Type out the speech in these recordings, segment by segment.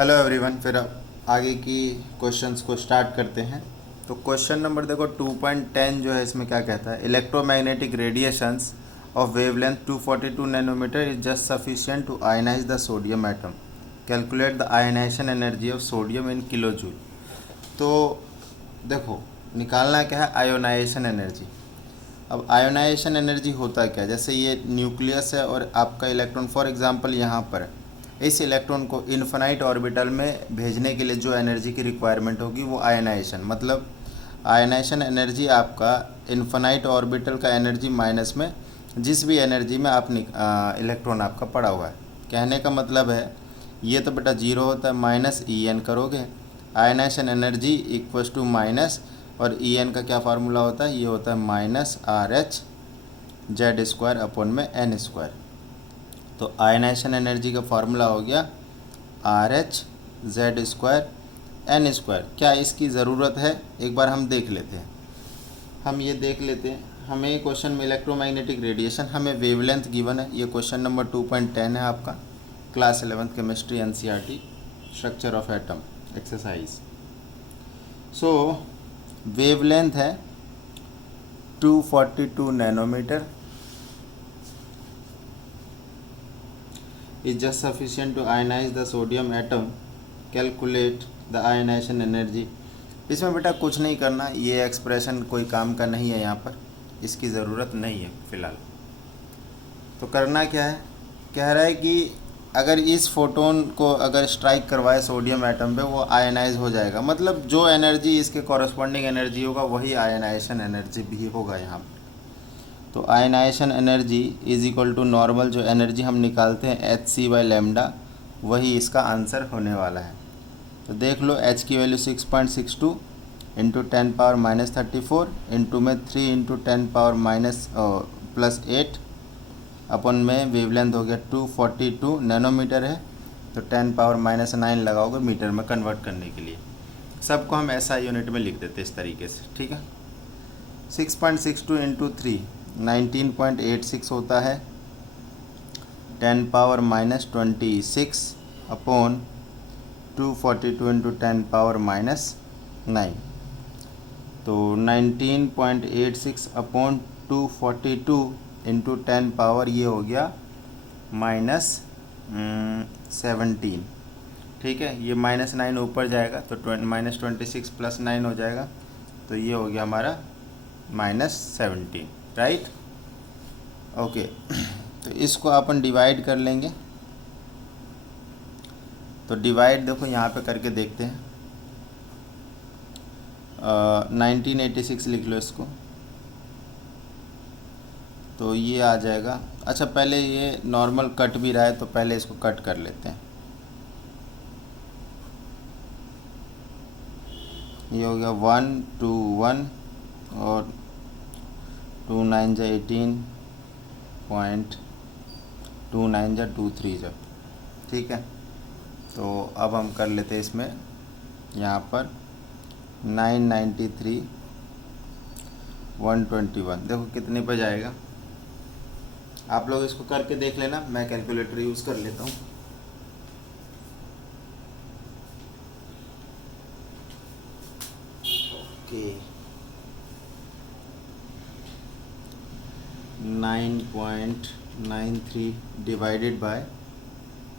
Hello everyone. फिर आगे की क्वेश्चंस को स्टार्ट करते हैं। तो क्वेश्चन नंबर देखो 2.10 जो है, इसमें क्या कहता है, electromagnetic radiations of wavelength 242 nanometre is just sufficient to ionise the sodium atom. Calculate the ionisation energy of sodium in kilo joule. तो देखो, निकालना क्या है, आयोनाइजेशन एनर्जी। अब आयोनाइजेशन एनर्जी होता क्या है, जैसे ये न्यूक्लियस है और आपका इलेक्ट्रॉन फॉर एग्जांपल यहाँ पर है। इस इलेक्ट्रॉन को इन्फिनाइट ऑर्बिटल में भेजने के लिए जो एनर्जी की रिक्वायरमेंट होगी वो आयनाइजेशन, मतलब आयनाइजेशन एनर्जी आपका इन्फिनाइट ऑर्बिटल का एनर्जी माइनस में जिस भी एनर्जी में आप इलेक्ट्रॉन आपका पड़ा हुआ है। कहने का मतलब है ये तो बेटा जीरो होता है, माइनस ई एन करोगे, ionisation energy equals to minus, और ई एन का क्या फार्मूला होता है, ये होता है minus R H Z square upon में एन स्क्वायर। तो आयनाइजेशन एनर्जी का फार्मूला हो गया R H Z square N square. क्या इसकी ज़रूरत है, एक बार हम देख लेते हैं। हम ये देख लेते हैं, हमें क्वेश्चन में इलेक्ट्रोमैग्नेटिक रेडिएशन, हमें वेवलेंथ गिवन है। ये क्वेश्चन नंबर 2.10 है आपका, class 11th chemistry NCERT, structure of atom exercise. So wavelength है 242 nanometre is just sufficient to ionize the sodium atom. Calculate the ionization energy. इसमें बेटा कुछ नहीं करना, ये एक्सप्रेशन कोई काम का नहीं है, यहाँ पर इसकी ज़रूरत नहीं है फ़िलहाल। तो करना क्या है, कह रहा है कि अगर इस फोटोन को अगर स्ट्राइक करवाए सोडियम एटम पे वो आयनाइज हो जाएगा, मतलब जो एनर्जी इसके कॉरस्पॉन्डिंग एनर्जी होगा वही आयनाइजेशन एनर्जी भी होगा यहाँ पर। तो ionisation energy is equal to normal जो एनर्जी हम निकालते हैं एच सी बाई लेमडा, वही इसका आंसर होने वाला है। तो देख लो, एच की वैल्यू 6.62 इंटू 10⁻−34 इंटू में 3 इंटू 10⁻+8 अपन में वेवलेंथ हो गया 242 नैनोमीटर है। तो 10⁻−9 लगाओगे मीटर में कन्वर्ट करने के लिए। सबको हम SI यूनिट में लिख देते इस तरीके से, ठीक है। 6.62 इंटू 3 19.86 होता है, 10⁻−26 अपॉन 242 इंटू 10⁻−9। तो 19.86 अपॉन 242 इंटू 10 पावर ये हो गया -17, ठीक है। ये -9 ऊपर जाएगा तो -26 + 9 हो जाएगा, तो ये हो गया हमारा -17, राइट। ओके, तो इसको अपन डिवाइड कर लेंगे। तो डिवाइड देखो यहाँ पे करके देखते हैं। 1986 लिख लो इसको, तो ये आ जाएगा। अच्छा, पहले ये नॉर्मल कट भी रहा है तो पहले इसको कट कर लेते हैं। ये हो गया 1 2 1 और 2 9 जा 18.2 9 जा 2 3 जा, ठीक है। तो अब हम कर लेते हैं इसमें, यहाँ पर 993 121 देखो कितने पे जाएगा। आप लोग इसको करके देख लेना, मैं कैलकुलेटर यूज़ कर लेता हूँ। ओके, 9.93 डिवाइडेड बाय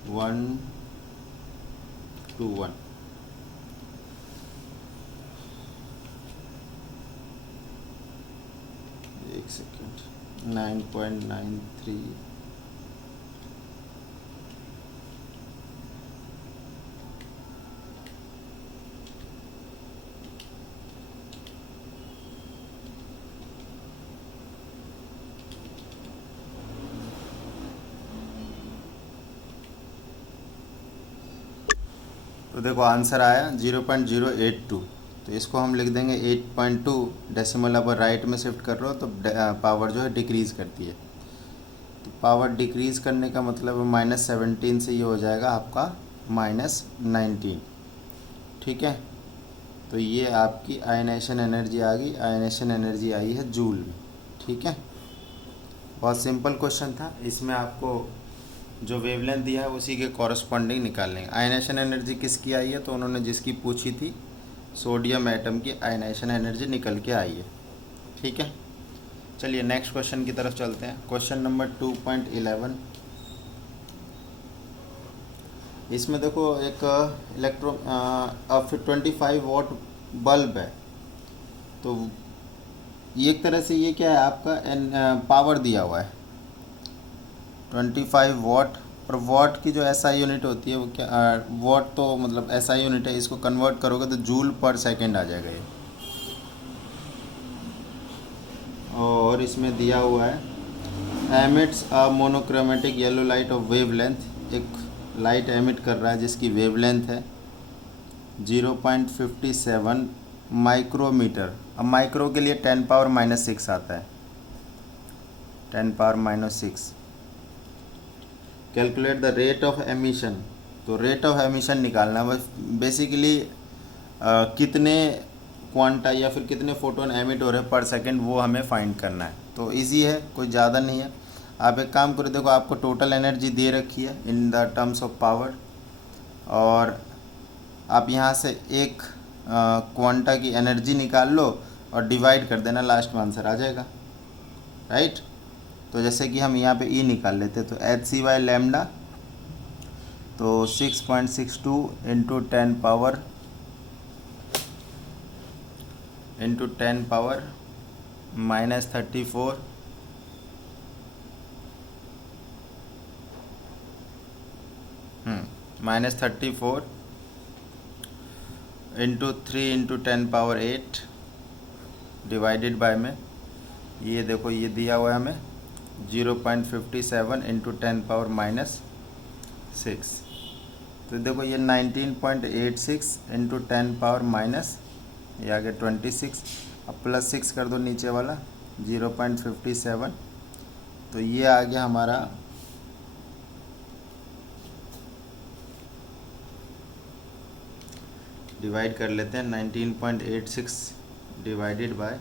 121, एक सेकेंड, 9.93 तो देखो आंसर आया 0.082। तो इसको हम लिख देंगे 8.2, डेसिमल अब राइट में शिफ्ट कर रहे हो तो पावर जो है डिक्रीज़ करती है। तो पावर डिक्रीज़ करने का मतलब -17 से ये हो जाएगा आपका -19, ठीक है। तो ये आपकी आयनाइजेशन एनर्जी आ गई, आयनाइजेशन एनर्जी आई है जूल में, ठीक है। बहुत सिंपल क्वेश्चन था, इसमें आपको जो वेवलेंथ दिया है उसी के कॉरस्पॉन्डिंग निकाल लेंगे। आयनाइजेशन एनर्जी किसकी आई है, तो उन्होंने जिसकी पूछी थी सोडियम एटम की आयनाइजेशन एनर्जी निकल के आई है। ठीक है, चलिए नेक्स्ट क्वेश्चन की तरफ चलते हैं। Question number 2.11। इसमें देखो एक इलेक्ट्रो 25 वॉट बल्ब है। तो ये एक तरह से ये क्या है आपका पावर दिया हुआ है 25 वॉट, और वॉट की जो एसआई यूनिट होती है वो क्या वॉट तो मतलब एसआई यूनिट है, इसको कन्वर्ट करोगे तो जूल पर सेकंड आ जाएगा ये। और इसमें दिया हुआ है emits a monochromatic yellow light of wavelength, एक लाइट एमिट कर रहा है जिसकी वेवलेंथ है 0.57 माइक्रोमीटर। अब माइक्रो के लिए 10⁻⁻⁶ आता है, 10⁻⁻⁶। Calculate the rate of emission, तो रेट ऑफ एमिशन निकालना बस बेसिकली कितने क्वांटा या फिर कितने फोटोन एमिट हो रहे पर सेकंड वो हमें फाइंड करना है। तो इजी है, कोई ज़्यादा नहीं है। आप एक काम करो, देखो आपको टोटल एनर्जी दे रखी है in the terms of power, और आप यहाँ से एक क्वांटा की एनर्जी निकाल लो और डिवाइड कर देना, लास्ट में आंसर आ जाएगा, राइट। तो जैसे कि हम यहाँ पे ई निकाल लेते तो HC/λ, तो 6.62 into 10 power -34 -34 into 3 into 10 power 8 divided by में ये देखो ये दिया हुआ है हमें 0.57 इंटू 10 पावर -6। तो देखो ये 19.86 इंटू 10 पावर माइनस ये आगे 26, अब +6 कर दो नीचे वाला 0.57, तो ये आ गया हमारा डिवाइड कर लेते हैं 19.86 divided by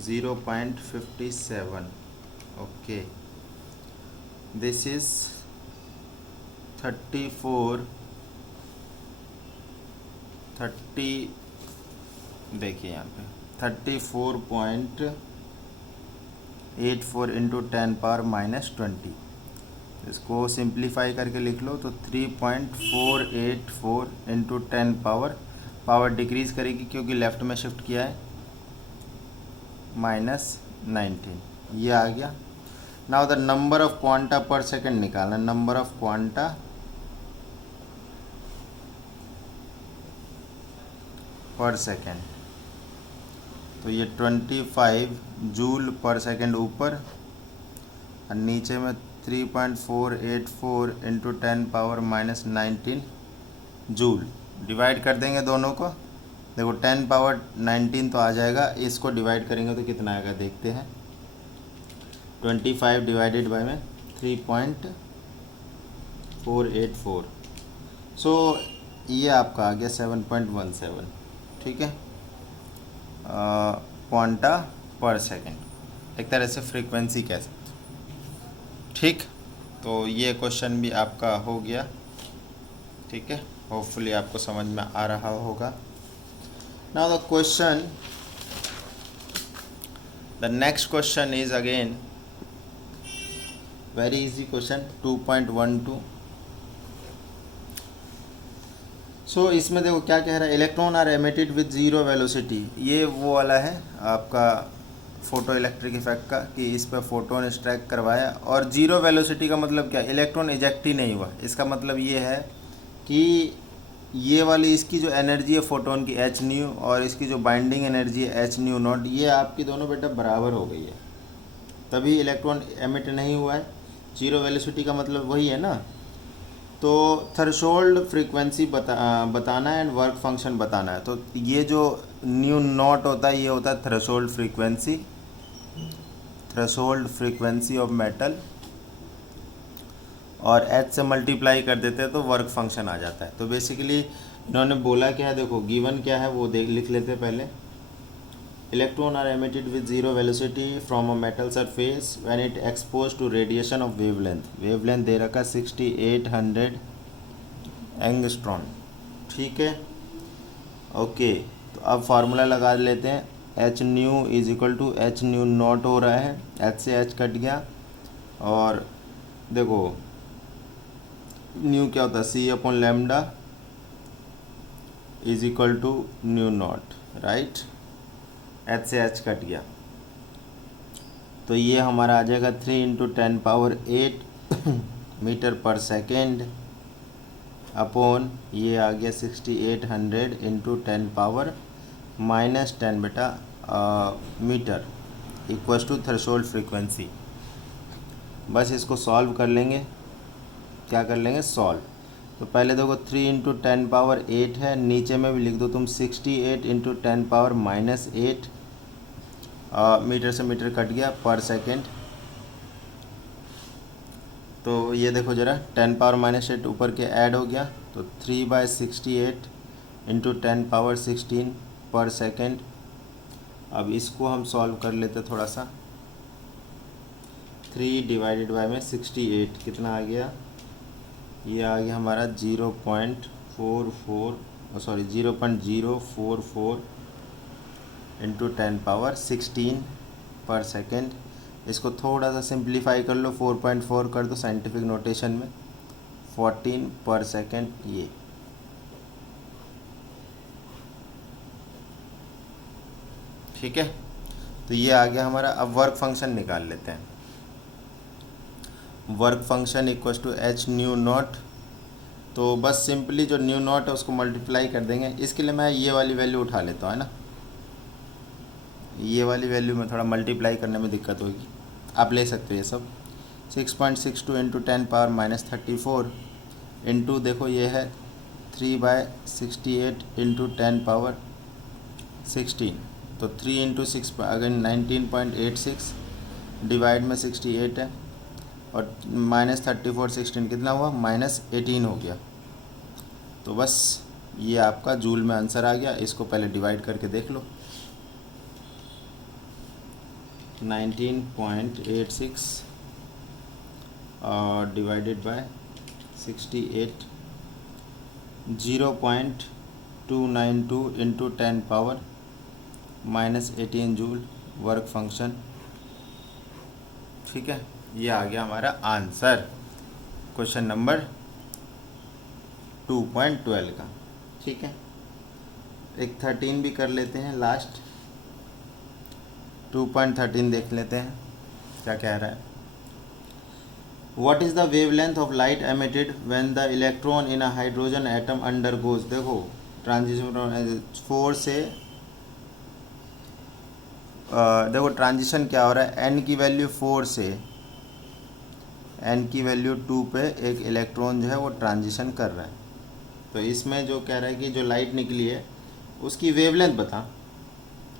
0.57, okay this is 30 देखिए यहाँ पे 34.84 इंटू 10 पावर -20। इसको सिंप्लीफाई करके लिख लो तो 3.484 इंटू 10 पावर डिक्रीज करेगी क्योंकि लेफ़्ट में शिफ्ट किया है -19, ये आ गया। Now the number of quanta पर सेकंड निकालना, नंबर ऑफ क्वांटा पर सेकंड, तो ये 25 जूल पर सेकंड ऊपर और नीचे में 3.484 इंटू 10 पावर -19 जूल। डिवाइड कर देंगे दोनों को, देखो 10 पावर 19 तो आ जाएगा, इसको डिवाइड करेंगे तो कितना आएगा देखते हैं। 25 डिवाइडेड बाय में 3.484, सो ये आपका आ गया 7.17, ठीक है, क्वांटा पर सेकंड, एक तरह से फ्रीक्वेंसी कह सकते, ठीक। तो ये क्वेश्चन भी आपका हो गया, ठीक है, होपफुली आपको समझ में आ रहा होगा। Now the question, the next question is again very easy question 2.12। So इसमें देखो क्या कह रहा है, electron are emitted with zero velocity, ये वो वाला है आपका फोटो इलेक्ट्रिक इफेक्ट का कि इस पर फोटोन स्ट्राइक करवाया, और जीरो वेलोसिटी का मतलब क्या, इलेक्ट्रॉन इजेक्ट ही नहीं हुआ। इसका मतलब ये है कि ये वाली इसकी जो एनर्जी है फोटोन की h/nu और इसकी जो बाइंडिंग एनर्जी है h/0, ये आपकी दोनों बेटा बराबर हो गई है, तभी इलेक्ट्रॉन एमिट नहीं हुआ है। जीरो वेलोसिटी का मतलब वही है ना। तो थ्रेशोल्ड फ्रीक्वेंसी बताना है एंड वर्क फंक्शन बताना है। तो ये जो ν0 होता है ये होता है थ्रेशोल्ड फ्रीक्वेंसी ऑफ मेटल, और h से मल्टीप्लाई कर देते हैं तो वर्क फंक्शन आ जाता है। तो बेसिकली इन्होंने बोला क्या है, देखो गिवन क्या है वो लिख लेते हैं पहले। Electron are emitted with zero velocity from a metal surface when it exposed to radiation of wavelength. Wavelength दे रखा 6800 एंगस्ट्रॉन। ठीक है, ओके। तो अब फार्मूला लगा लेते हैं। H nu is equal to H nu naught हो रहा है, एच से एच कट गया, और देखो न्यू क्या होता है, C upon lambda is equal to nu naught, right. H से एच कट गया, तो ये हमारा आ जाएगा 3 into 10⁸ metre per second upon ये आ गया 6800 इंटू 10⁻−10 बेटा metre equals to threshold frequency. बस इसको सॉल्व कर लेंगे। क्या कर लेंगे, सॉल्व। तो पहले देखो 3 इंटू 10⁸ है, नीचे में भी लिख दो तुम 68 इंटू 10⁻−8 मीटर से मीटर कट गया पर सेकेंड। तो ये देखो ज़रा 10⁻−8 ऊपर के ऐड हो गया, तो 3/68 इंटू 10⁻16 पर सेकेंड। अब इसको हम सॉल्व कर लेते थोड़ा सा। 3 डिवाइडेड बाय में 68 कितना आ गया, ये आ गया हमारा 0.044 इंटू 10⁻16 पर सेकेंड। इसको थोड़ा सा सिंप्लीफाई कर लो, 4.4 कर दो साइंटिफिक नोटेशन में, 14 पर सेकेंड ये। ठीक है, तो ये आ गया हमारा। अब वर्क फंक्शन निकाल लेते हैं। Work function equals to H nu naught. तो बस सिंपली जो न्यू नॉट है उसको मल्टीप्लाई कर देंगे। इसके लिए मैं ये वाली वैल्यू उठा लेता हूँ, है ना। ये वाली वैल्यू में थोड़ा मल्टीप्लाई करने में दिक्कत होगी, आप ले सकते हो ये सब। 6.62 इंटू 10⁻−34 इंटू देखो ये है 3/68 इंटू 10⁻16, तो 3 इंटू 6 अगर 19.86 डिवाइड में 68 है, और -34 16 कितना हुआ, -18 हो गया। तो बस ये आपका जूल में आंसर आ गया। इसको पहले डिवाइड करके देख लो। 19.86 divided by 68, 0.292 into 10⁻−18 joule work function. ठीक है, ये आ गया हमारा आंसर क्वेश्चन नंबर 2.12 का। ठीक है, एक 13 भी कर लेते हैं लास्ट। 2.13 देख लेते हैं क्या कह रहा है। What is the wavelength of light emitted when the electron in a hydrogen atom undergoes, देखो ट्रांजिशन 4 से देखो ट्रांजिशन क्या हो रहा है, n की वैल्यू 4 से n की वैल्यू 2 पे एक इलेक्ट्रॉन जो है वो ट्रांजिशन कर रहा है। तो इसमें जो कह रहा है कि जो लाइट निकली है उसकी वेवलेंथ बता,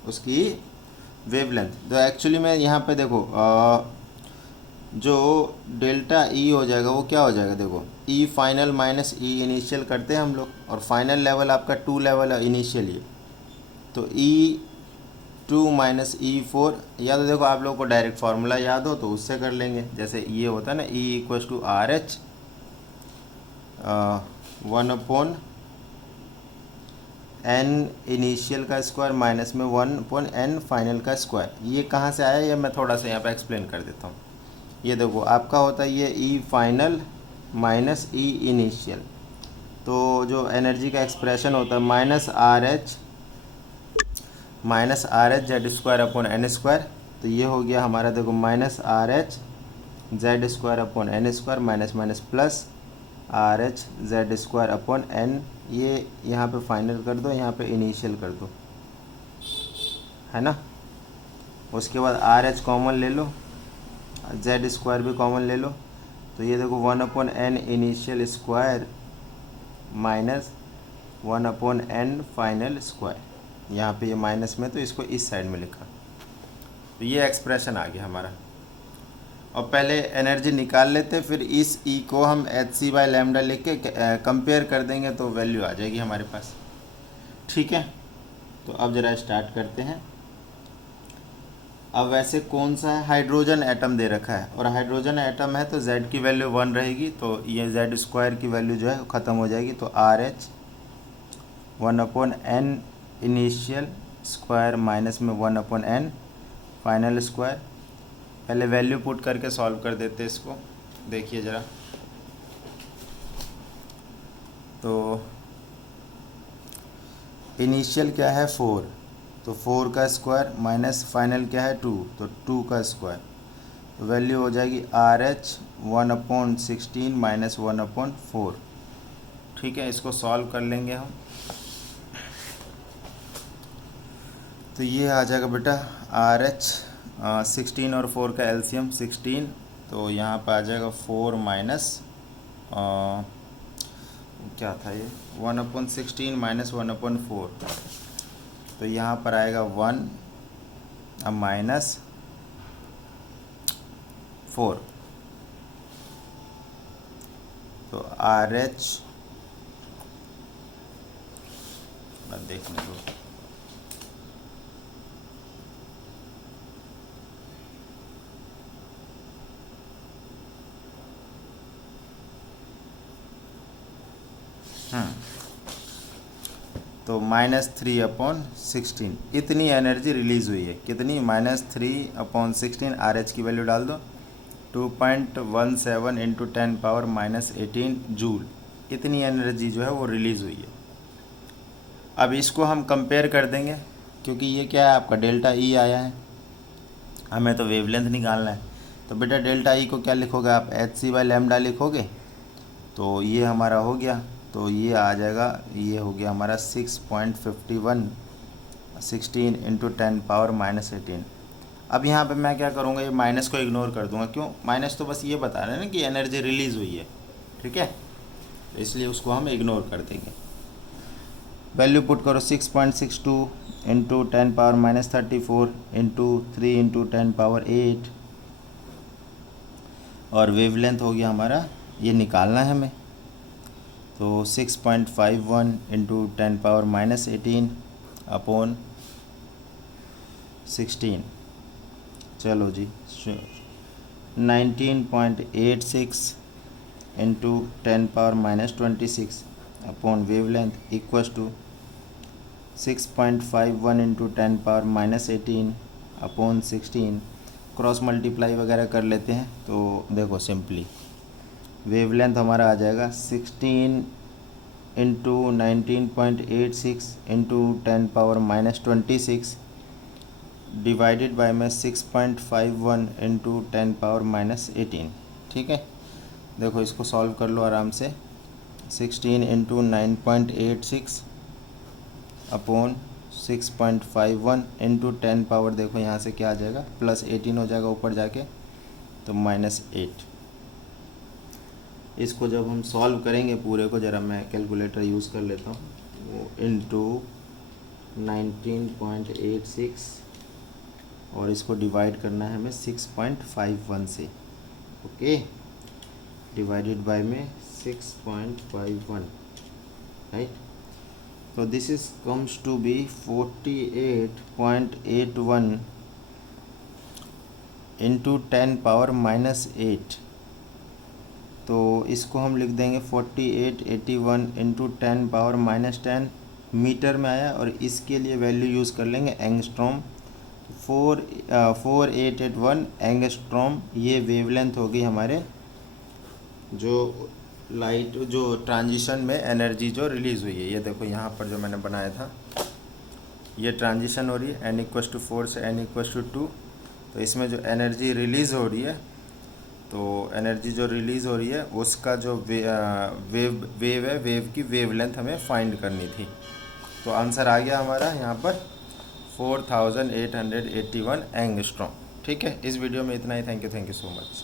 उसकी वेवलेंथ। तो एक्चुअली में यहाँ पे देखो जो डेल्टा ई हो जाएगा वो क्या हो जाएगा, देखो ई फाइनल माइनस ई इनिशियल करते हैं हम लोग, और फाइनल लेवल आपका 2 लेवल है इनिशियल ये, तो E2 माइनस E4, या तो देखो आप लोग को डायरेक्ट फार्मूला याद हो तो उससे कर लेंगे। जैसे ये होता है ना, E equals to RH 1/n initial का स्क्वायर माइनस में 1/n फाइनल का स्क्वायर। ये कहाँ से आया, ये मैं थोड़ा सा यहाँ पे एक्सप्लेन कर देता हूँ। ये देखो आपका होता है ये E final minus E initial, तो जो एनर्जी का एक्सप्रेशन होता है minus R H Z square upon N square. तो ये हो गया हमारा देखो -RH Z square upon N square minus minus plus RH Z square upon N. ये यहाँ पे फाइनल कर दो, यहाँ पे इनिशियल कर दो, है ना। उसके बाद RH कॉमन ले लो, जेड स्क्वायर भी कॉमन ले लो, तो ये देखो 1/n initial square minus 1/n final square. यहाँ पे ये माइनस में तो इसको इस साइड में लिखा, तो ये एक्सप्रेशन आ गया हमारा। और पहले एनर्जी निकाल लेते, फिर इस ई को हम hc बाय लैम्डा लिख के कंपेयर कर देंगे तो वैल्यू आ जाएगी हमारे पास। ठीक है, तो अब ज़रा स्टार्ट करते हैं। अब वैसे कौन सा है, हाइड्रोजन एटम दे रखा है, और हाइड्रोजन एटम है तो z की वैल्यू 1 रहेगी, तो ये z स्क्वायर की वैल्यू जो है ख़त्म हो जाएगी, तो RH 1/n initial square minus में 1/n फाइनल स्क्वायर। पहले वैल्यू पुट करके सॉल्व कर देते हैं इसको, देखिए ज़रा। तो इनिशियल क्या है 4, तो 4 का स्क्वायर माइनस फाइनल क्या है 2, तो 2 का स्क्वायर, तो वैल्यू हो जाएगी RH 1/16 माइनस 1/4। ठीक है, इसको सॉल्व कर लेंगे हम। तो ये आ जाएगा बेटा RH 16 और 4 का एलसीएम 16, तो यहाँ पर आ जाएगा 4 माइनस क्या था ये 1/16 माइनस 1/4, तो यहाँ पर आएगा 1 अब माइनस 4, तो RH देखने दो, तो -3/16 इतनी एनर्जी रिलीज़ हुई है। कितनी? -3/16 RH की वैल्यू डाल दो, 2.17 × 10⁻⁻18 जूल, इतनी एनर्जी जो है वो रिलीज़ हुई है। अब इसको हम कंपेयर कर देंगे, क्योंकि ये क्या है आपका डेल्टा ई आया है, हमें तो वेवलेंथ निकालना है। तो बेटा डेल्टा ई को क्या लिखोगे आप, hc/λ लिखोगे, तो ये हमारा हो गया, तो ये आ जाएगा, ये हो गया हमारा 6.51 16 × 10⁻⁻18। अब यहाँ पे मैं क्या करूँगा, ये माइनस को इग्नोर कर दूँगा। क्यों? माइनस तो बस ये बता रहे हैं ना कि एनर्जी रिलीज़ हुई है, ठीक है, तो इसलिए उसको हम इग्नोर कर देंगे। वैल्यू पुट करो, 6.62 × 10⁻34 × 3 × 10⁸, और वेवलेंथ हो गया हमारा, ये निकालना है हमें, तो 6.51 × 10⁻⁻18 अपॉन 16, चलो जी 19.86 × 10⁻⁻26 upon wavelength equals to 6.51 × 10⁻⁻18 upon 16। Cross multiply वगैरह कर लेते हैं, तो देखो सिंपली वेवलेंथ हमारा आ जाएगा 16 × 19.86 × 10⁻⁻26 डिवाइडेड बाय में 6.51 × 10⁻⁻18। ठीक है, देखो इसको सॉल्व कर लो आराम से, 16 × 9.86 अपॉन 6.51 × 10 पावर, देखो यहाँ से क्या आ जाएगा, +18 हो जाएगा ऊपर जाके, तो -8। इसको जब हम सॉल्व करेंगे पूरे को, ज़रा मैं कैलकुलेटर यूज़ कर लेता हूँ, वो इंटू 19.86 और इसको डिवाइड करना है हमें 6.51 से, ओके, डिवाइडेड बाय में 6.51, राइट। तो this is comes to be 48.81 × 10⁻⁻8, तो इसको हम लिख देंगे 4881 × 10⁻⁻10 मीटर में आया, और इसके लिए वैल्यू यूज़ कर लेंगे एंगस्ट्रॉम, 4881 एंगस्ट्रॉम। ये वेवलेंथ होगी हमारे जो लाइट जो ट्रांजिशन में एनर्जी जो रिलीज़ हुई है। ये देखो यहाँ पर जो मैंने बनाया था, ये ट्रांजिशन हो रही है n=4 से n=2, तो इसमें जो एनर्जी रिलीज़ हो रही है, तो एनर्जी जो रिलीज़ हो रही है उसका जो वेव है, वेव की वेवलेंथ हमें फाइंड करनी थी। तो आंसर आ गया हमारा यहाँ पर 4881 एंगस्ट्रॉम। ठीक है, इस वीडियो में इतना ही। Thank you so much.